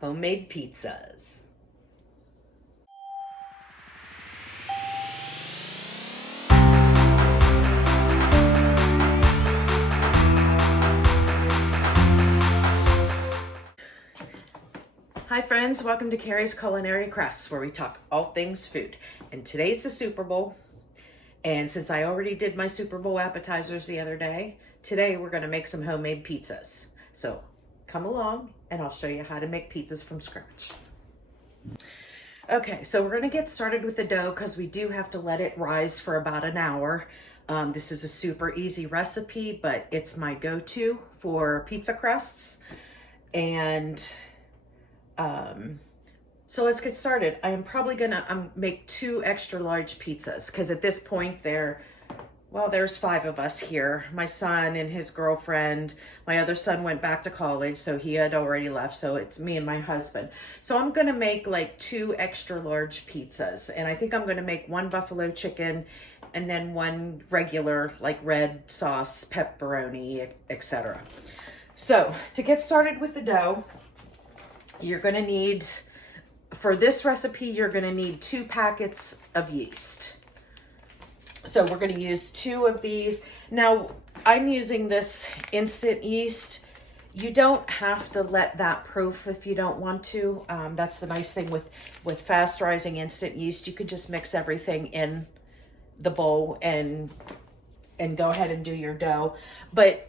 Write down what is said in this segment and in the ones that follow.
homemade pizzas. Hi friends, welcome to Carrie's Culinary Crust, where we talk all things food. And today's the Super Bowl. And since I already did my Super Bowl appetizers the other day, today we're going to make some homemade pizzas. So come along and I'll show you how to make pizzas from scratch. Okay, so we're going to get started with the dough because we do have to let it rise for about an hour. This is a super easy recipe, but it's my go-to for pizza crusts. And so let's get started. I am probably gonna make 2 extra large pizzas because at this point there's 5 of us here. My son and his girlfriend. My other son went back to college, so he had already left. So it's me and my husband. So I'm gonna make like 2 extra large pizzas, and I think I'm gonna make 1 buffalo chicken and then 1 regular like red sauce, pepperoni, etc. So to get started with the dough, you're gonna need, for this recipe, you're gonna need 2 packets of yeast. So we're gonna use 2 of these. Now, I'm using this instant yeast. You don't have to let that proof if you don't want to. That's the nice thing with fast rising instant yeast. You can just mix everything in the bowl and go ahead and do your dough. But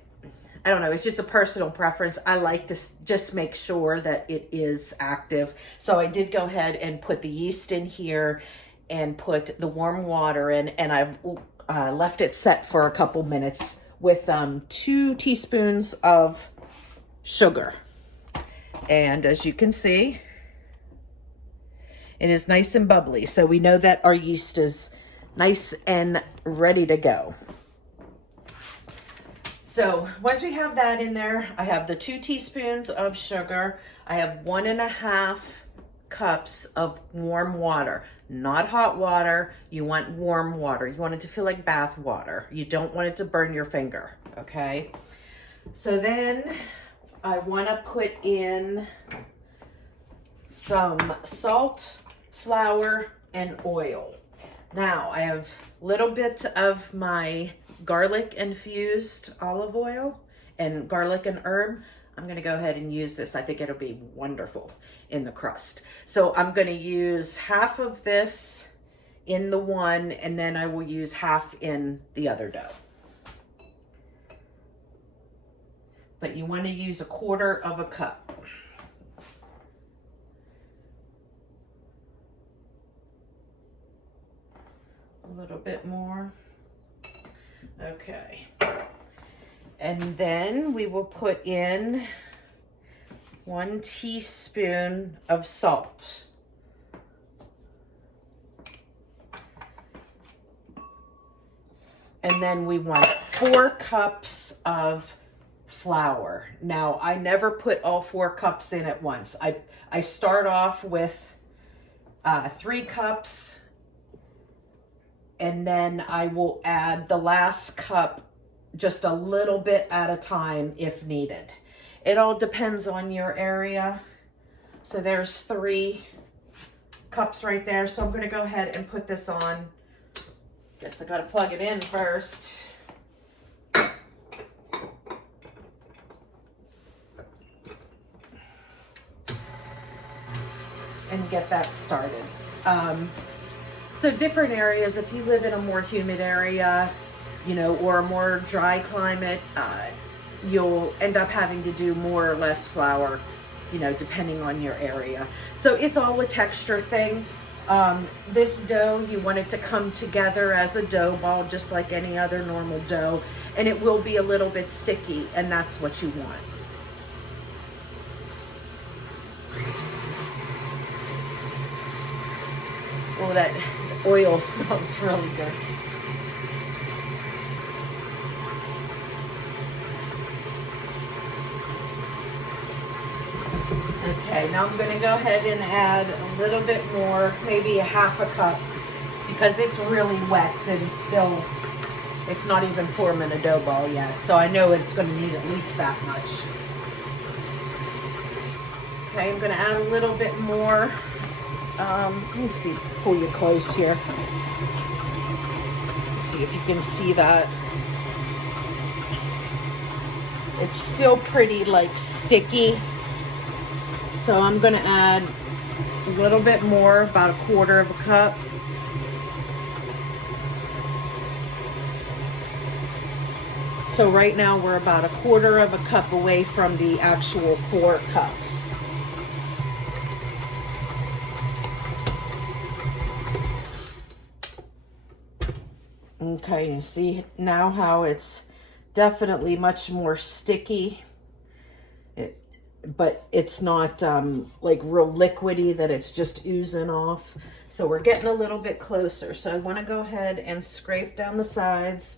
I don't know, it's just a personal preference. I like to just make sure that it is active. So I did go ahead and put the yeast in here and put the warm water in, and I've left it set for a couple minutes with 2 teaspoons of sugar. And as you can see, it is nice and bubbly. So we know that our yeast is nice and ready to go. So once we have that in there, I have the 2 teaspoons of sugar. I have 1.5 cups of warm water, not hot water. You want warm water. You want it to feel like bath water. You don't want it to burn your finger, okay? So then I want to put in some salt, flour, and oil. Now I have a little bit of my garlic infused olive oil and garlic and herb. I'm going to go ahead and use this. I think it'll be wonderful in the crust. So I'm going to use half of this in the one, and then I will use half in the other dough. But you want to use 1/4 cup. A little bit more. Okay, and then we will put in 1 teaspoon of salt. And then we want 4 cups of flour. Now, I never put all 4 cups in at once. I start off with 3 cups, and then I will add the last cup just a little bit at a time if needed. It all depends on your area. So there's 3 cups right there. So I'm going to go ahead and put this on. Guess I got to plug it in first. And get that started. So different areas, if you live in a more humid area, you know, or a more dry climate, you'll end up having to do more or less flour, you know, depending on your area. So it's all a texture thing. This dough, you want it to come together as a dough ball, just like any other normal dough, and it will be a little bit sticky, and that's what you want. Oh, that oil smells really good. Okay, now I'm going to go ahead and add a little bit more, maybe 1/2 cup, because it's really wet and still, it's not even forming a dough ball yet. So I know it's going to need at least that much. Okay, I'm gonna add a little bit more. Let me see, pull you close here. See if you can see that. It's still pretty like sticky. So I'm gonna add a little bit more, about 1/4 of a cup. So right now we're about 1/4 of a cup away from the actual 4 cups. Okay, you see now how it's definitely much more sticky, but it's not like real liquidy that it's just oozing off. So we're getting a little bit closer. So I want to go ahead and scrape down the sides,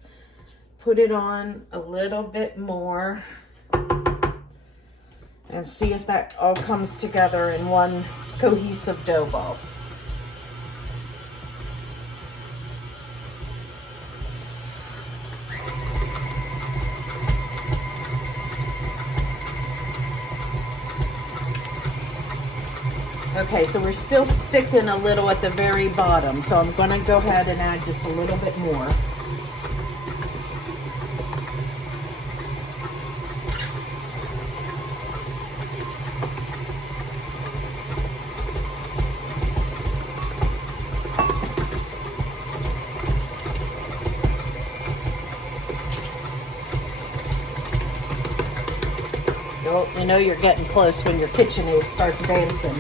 put it on a little bit more, and see if that all comes together in one cohesive dough ball. Okay, so we're still sticking a little at the very bottom, so I'm going to go ahead and add just a little bit more. Oh, you know you're getting close when your KitchenAid starts dancing.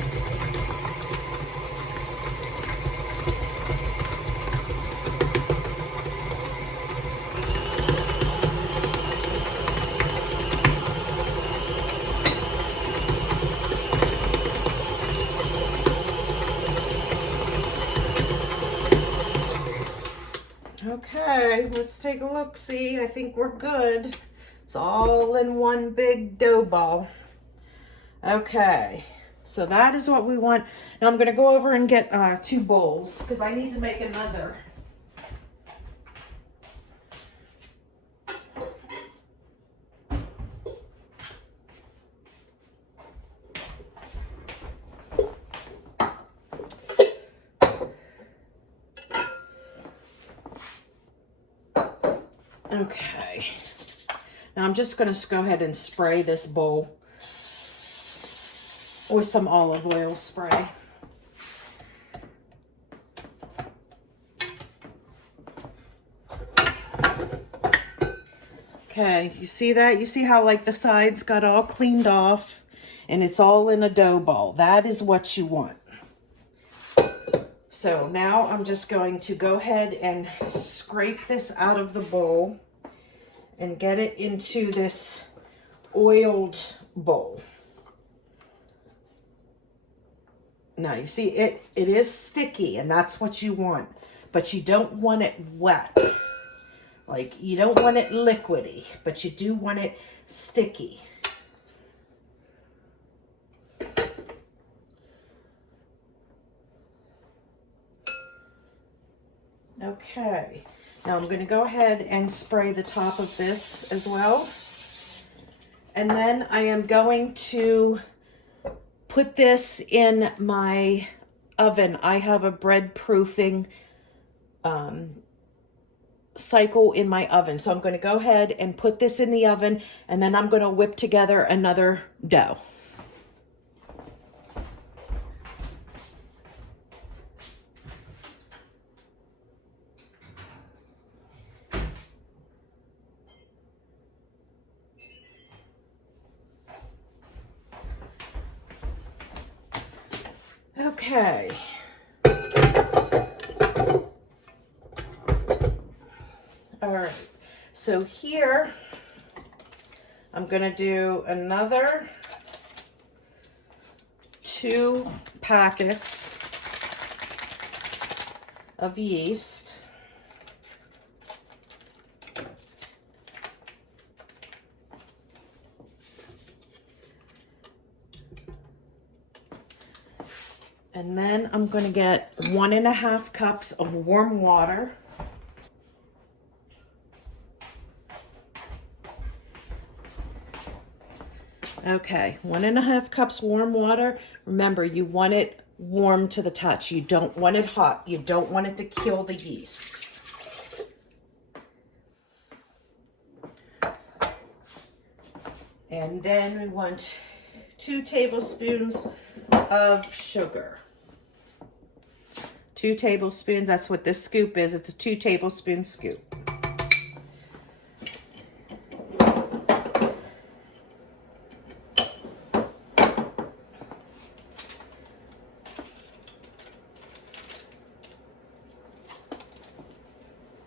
Okay, let's take a look. See, I think we're good. It's all in one big dough ball. Okay, so that is what we want. Now I'm going to go over and get 2 bowls because I need to make another. Okay, now I'm just going to go ahead and spray this bowl with some olive oil spray. Okay, you see that? You see how like the sides got all cleaned off and it's all in a dough ball. That is what you want. So now I'm just going to go ahead and scrape this out of the bowl and get it into this oiled bowl. Now you see it is sticky and that's what you want, but you don't want it wet. Like you don't want it liquidy, but you do want it sticky. Okay, now I'm going to go ahead and spray the top of this as well. And then I am going to put this in my oven. I have a bread proofing cycle in my oven. So I'm going to go ahead and put this in the oven and then I'm going to whip together another dough. Okay. All right. So here I'm going to do another 2 packets of yeast. And then I'm going to get 1.5 cups of warm water. Okay, 1.5 cups warm water. Remember, you want it warm to the touch. You don't want it hot. You don't want it to kill the yeast. And then we want 2 tablespoons of sugar. 2 tablespoons, that's what this scoop is. It's a 2 tablespoon scoop.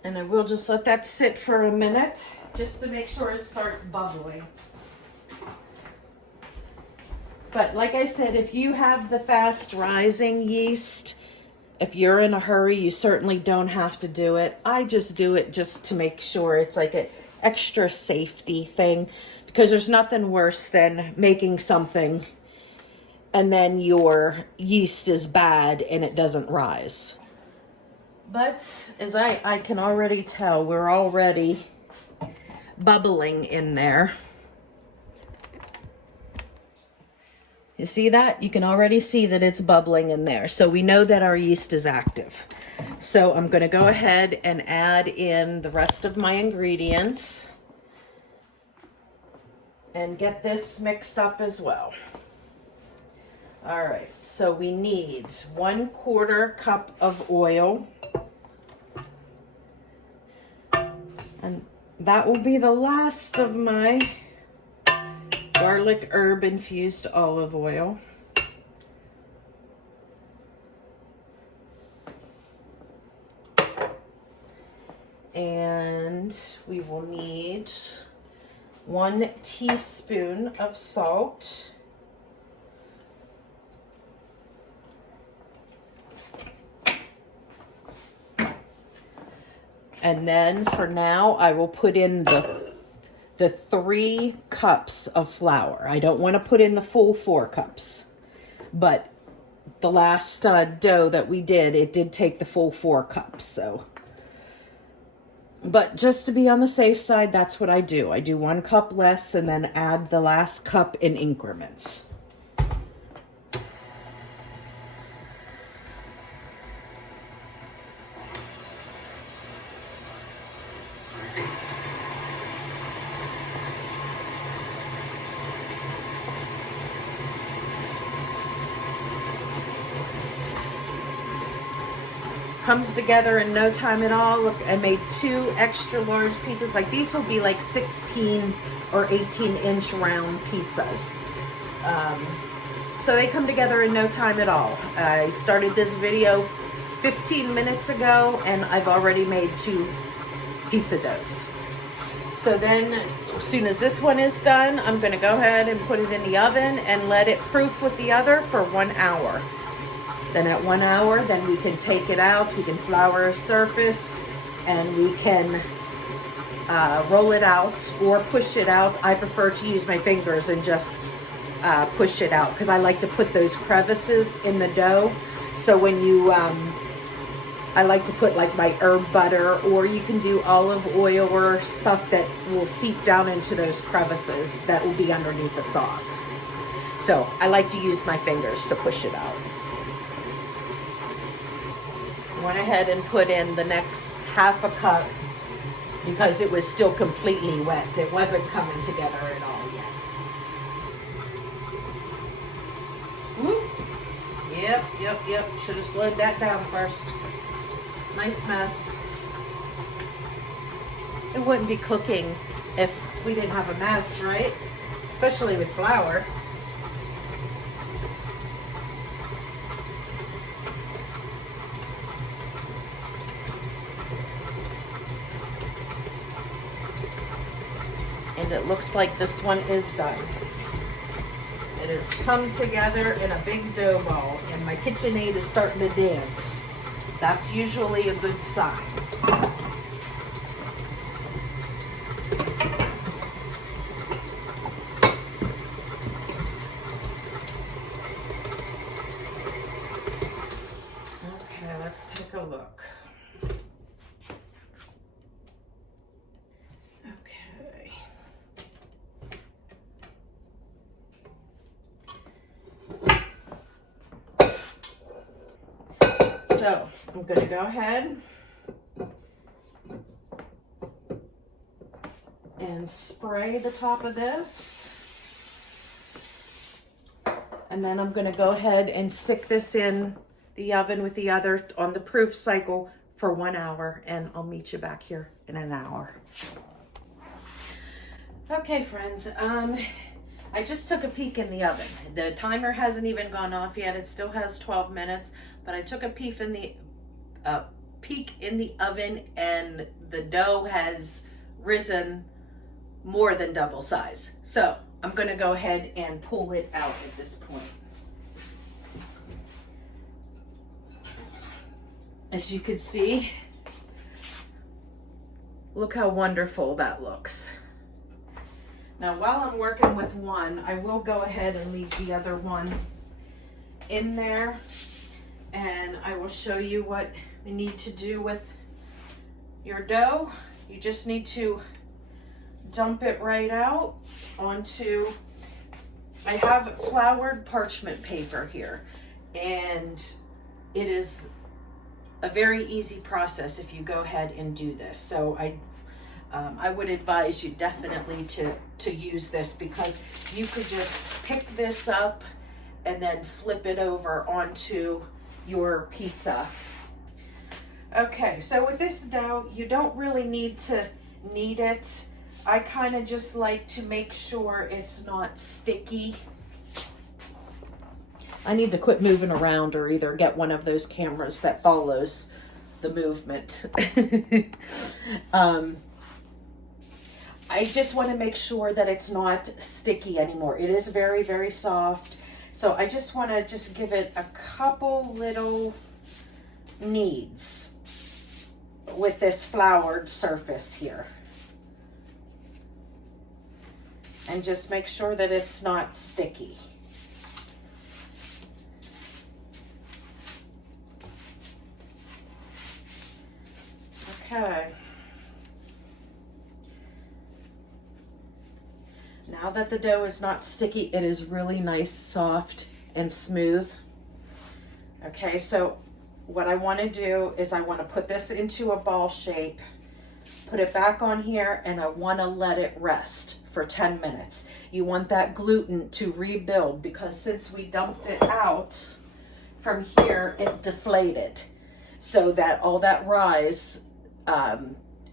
And I will just let that sit for a minute, just to make sure it starts bubbling. But like I said, if you have the fast rising yeast, if you're in a hurry, you certainly don't have to do it. I just do it just to make sure it's like an extra safety thing, because there's nothing worse than making something and then your yeast is bad and it doesn't rise. But as I can already tell, we're already bubbling in there. You see that? You can already see that it's bubbling in there. So we know that our yeast is active. So I'm going to go ahead and add in the rest of my ingredients and get this mixed up as well. All right, so we need 1/4 cup of oil. And that will be the last of my garlic herb infused olive oil. And we will need 1 teaspoon of salt. And then for now, I will put in the 3 cups of flour. I don't want to put in the full 4 cups, but the last dough that we did, it did take the full 4 cups. So, but just to be on the safe side, that's what I do. I do 1 cup less and then add the last cup in increments. Comes together in no time at all. Look, I made 2 extra large pizzas. Like these will be like 16 or 18-inch round pizzas. So they come together in no time at all. I started this video 15 minutes ago and I've already made 2 pizza doughs. So then as soon as this one is done, I'm gonna go ahead and put it in the oven and let it proof with the other for 1 hour. Then at 1 hour, then we can take it out, we can flour a surface, and we can roll it out or push it out. I prefer to use my fingers and just push it out because I like to put those crevices in the dough. So when you, I like to put like my herb butter, or you can do olive oil or stuff that will seep down into those crevices that will be underneath the sauce. So I like to use my fingers to push it out. Went ahead and put in the next 1/2 cup because it was still completely wet. It wasn't coming together at all yet. Whoop. Yep. Should have slowed that down first. Nice mess. It wouldn't be cooking if we didn't have a mess, right? Especially with flour. And it looks like this one is done. It has come together in a big dough ball, and my KitchenAid is starting to dance. That's usually a good sign. Okay, let's take a look. So I'm going to go ahead and spray the top of this. And then I'm going to go ahead and stick this in the oven with the other on the proof cycle for 1 hour, and I'll meet you back here in an hour. Okay, friends, I just took a peek in the oven. The timer hasn't even gone off yet. It still has 12 minutes, but I took a peek in the oven, and the dough has risen more than double size. So I'm going to go ahead and pull it out at this point. As you can see, look how wonderful that looks. Now, while I'm working with one, I will go ahead and leave the other one in there, and I will show you what you need to do with your dough. You just need to dump it right out onto, I have floured parchment paper here, and it is a very easy process if you go ahead and do this. So I would advise you definitely to use this, because you could just pick this up and then flip it over onto your pizza. Okay, so with this dough, you don't really need to knead it. I kind of just like to make sure it's not sticky. I need to quit moving around, or either get one of those cameras that follows the movement. I just want to make sure that it's not sticky anymore. It is very, very soft. So I just want to just give it a couple little kneads with this floured surface here. And just make sure that it's not sticky. Okay. Now that the dough is not sticky, it is really nice, soft, and smooth. Okay, so what I want to do is I want to put this into a ball shape, put it back on here, and I want to let it rest for 10 minutes. You want that gluten to rebuild, because since we dumped it out from here, it deflated, so that all that rise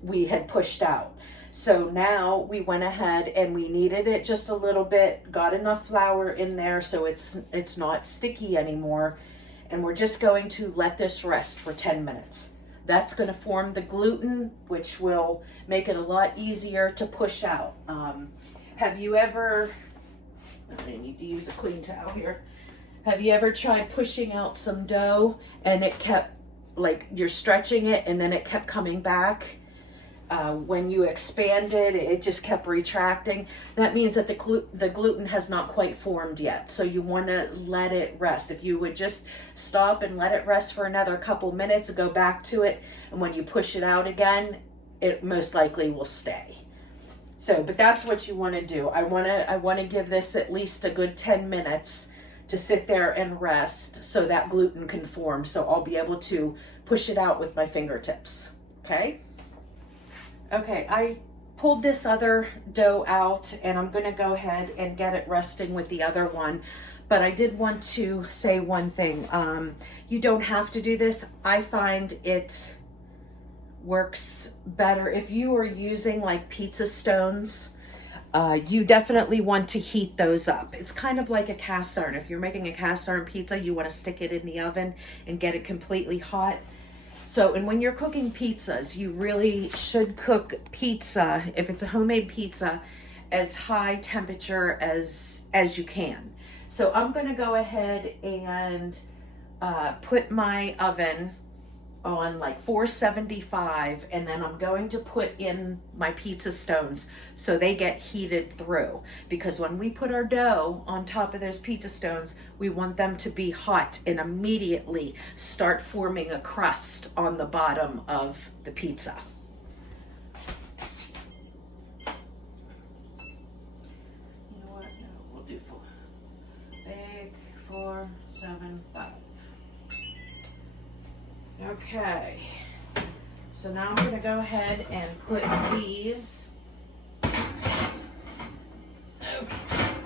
we had pushed out. So now we went ahead and we kneaded it just a little bit, got enough flour in there so it's not sticky anymore, and we're just going to let this rest for 10 minutes. That's going to form the gluten, which will make it a lot easier to push out. Have you ever, I need to use a clean towel here. Have you ever tried pushing out some dough and it kept, like, you're stretching it and then it kept coming back? When you expanded, it just kept retracting. That means that the gluten has not quite formed yet. So you want to let it rest. If you would just stop and let it rest for another couple minutes, go back to it, and when you push it out again, it most likely will stay. So, but that's what you want to do. I want to give this at least a good 10 minutes to sit there and rest so that gluten can form. So I'll be able to push it out with my fingertips. Okay? Okay, I pulled this other dough out, and I'm going to go ahead and get it resting with the other one. But I did want to say one thing. You don't have to do this. I find it works better if you are using like pizza stones. You definitely want to heat those up. It's kind of like a cast iron. If you're making a cast iron pizza, you want to stick it in the oven and get it completely hot. So, and when you're cooking pizzas, you really should cook pizza, if it's a homemade pizza, as high temperature as you can. So I'm going to go ahead and put my oven on like 475, and then I'm going to put in my pizza stones so they get heated through, because when we put our dough on top of those pizza stones, we want them to be hot and immediately start forming a crust on the bottom of the pizza. You know what? No, we'll do 4, 7, 5. Okay, so now I'm going to go ahead and put these, okay,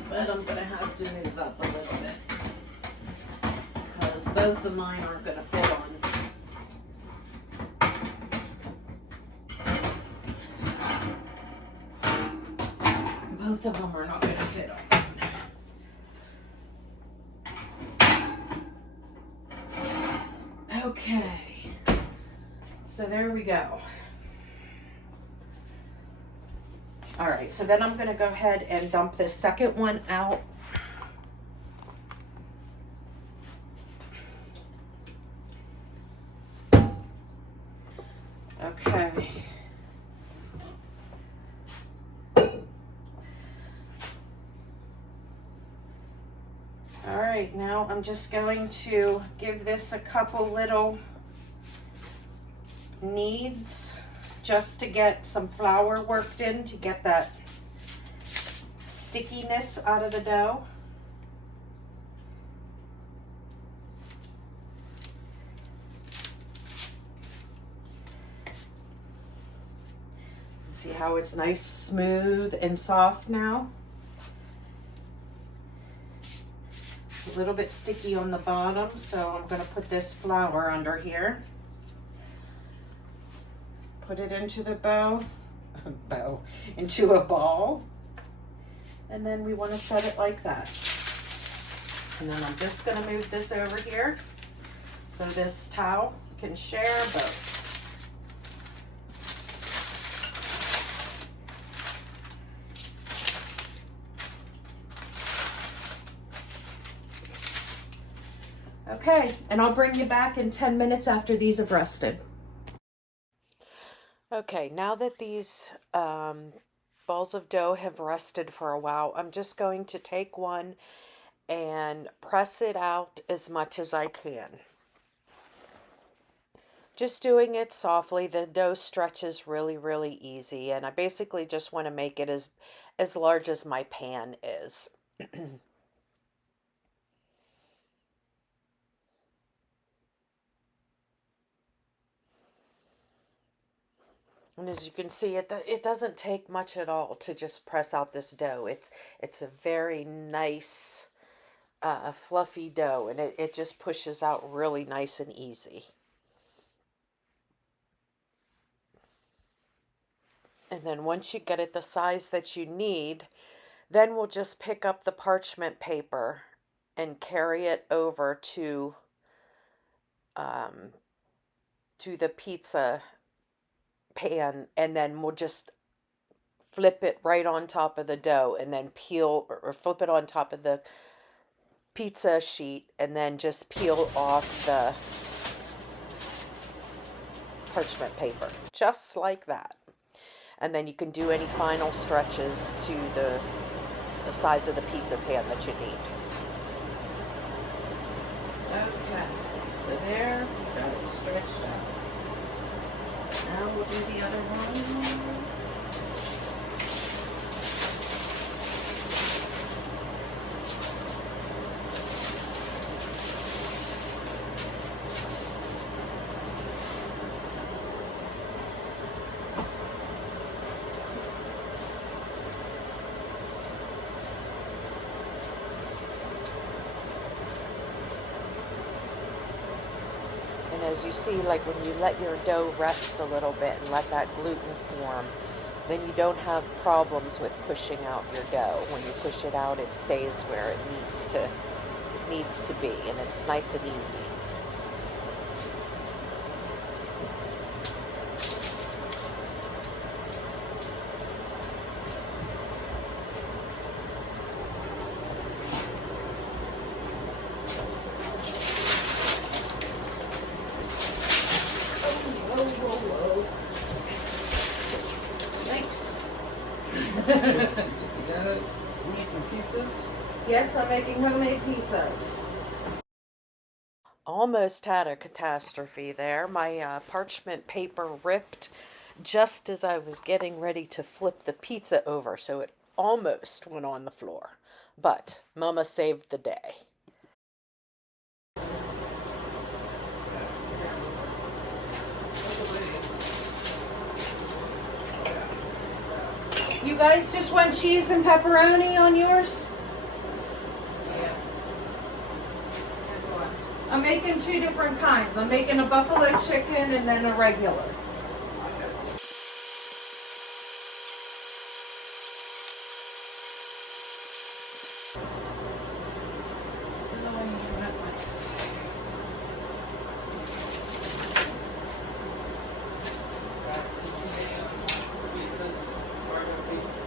but I'm going to have to move up a little bit because both of mine aren't going to fit on. Both of them are not going to fit on. Okay, so there we go. All right, so then I'm going to go ahead and dump this second one out. Okay. All right, now I'm just going to give this a couple little kneads just to get some flour worked in to get that stickiness out of the dough. See how it's nice, smooth, and soft now? It's a little bit sticky on the bottom, so I'm going to put this flour under here. Put it into the into a ball. And then we want to set it like that. And then I'm just going to move this over here so this towel can share both. Okay, and I'll bring you back in 10 minutes after these have rested. Okay, now that these balls of dough have rested for a while, I'm just going to take one and press it out as much as I can. Just doing it softly. The dough stretches really, really easy, and I basically just want to make it as large as my pan is. And as you can see, it doesn't take much at all to just press out this dough. It's a very nice, fluffy dough, and it just pushes out really nice and easy. And then once you get it the size that you need, then we'll just pick up the parchment paper and carry it over to the pizza pan, and then we'll just flip it right on top of the dough and then peel or flip it on top of the pizza sheet and then just peel off the parchment paper just like that. And then you can do any final stretches to the size of the pizza pan that you need. Okay, so there, got it stretched out. Now we'll do the other one. And as you see, like when you let your dough rest a little bit and let that gluten form, then you don't have problems with pushing out your dough. When you push it out, it stays where it needs to be, and it's nice and easy. Yes, I'm making homemade pizzas. Almost had a catastrophe there. My parchment paper ripped just as I was getting ready to flip the pizza over, so it almost went on the floor. But Mama saved the day. You guys just want cheese and pepperoni on yours? Yeah. I'm making two different kinds. I'm making a buffalo chicken and then a regular.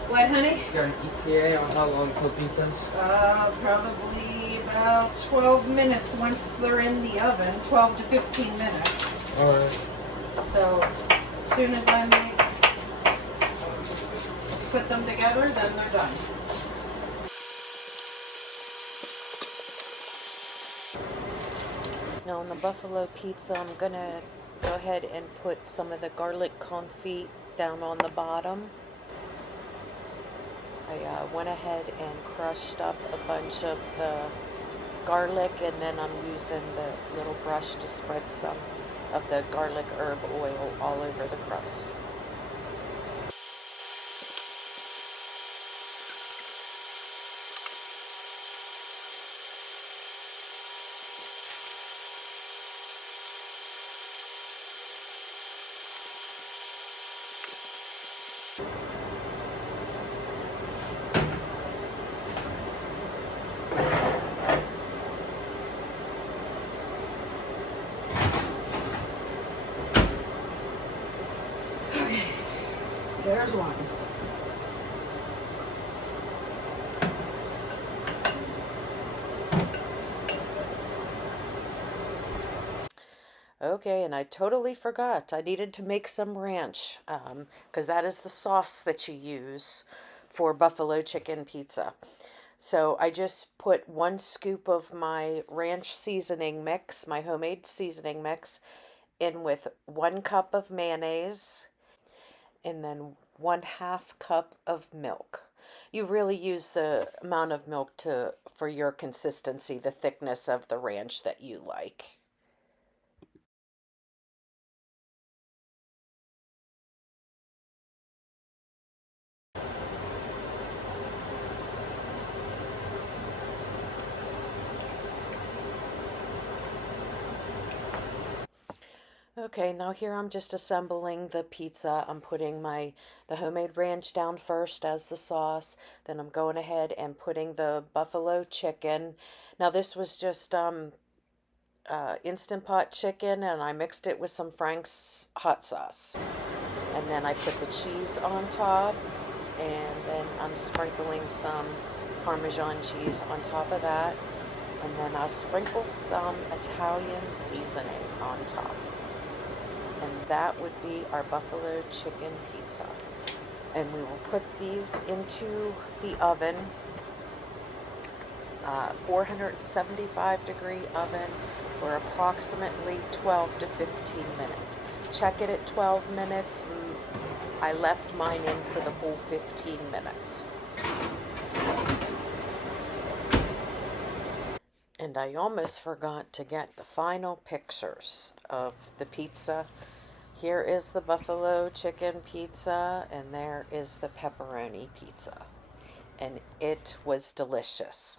What, honey? You got an ETA on how long to cook pizzas? Probably about 12 minutes once they're in the oven. 12 to 15 minutes. Alright. So, as soon as I put them together, then they're done. Now on the buffalo pizza, I'm gonna go ahead and put some of the garlic confit down on the bottom. I went ahead and crushed up a bunch of the garlic, and then I'm using the little brush to spread some of the garlic herb oil all over the crust. Okay, there's one. Okay, and I totally forgot. I needed to make some ranch, because that is the sauce that you use for buffalo chicken pizza. So I just put 1 scoop of my ranch seasoning mix, my homemade seasoning mix, in with 1 cup of mayonnaise, and then 1/2 cup of milk. You really use the amount of milk for your consistency, the thickness of the ranch that you like. Okay, now here I'm just assembling the pizza. I'm putting the homemade ranch down first as the sauce. Then I'm going ahead and putting the buffalo chicken. Now this was just Instant Pot chicken, and I mixed it with some Frank's hot sauce. And then I put the cheese on top, and then I'm sprinkling some Parmesan cheese on top of that. And then I'll sprinkle some Italian seasoning on top. And that would be our buffalo chicken pizza. And we will put these into the oven, 475 degree oven, for approximately 12 to 15 minutes. Check it at 12 minutes. I left mine in for the full 15 minutes. And I almost forgot to get the final pictures of the pizza. Here is the buffalo chicken pizza, and there is the pepperoni pizza. And it was delicious.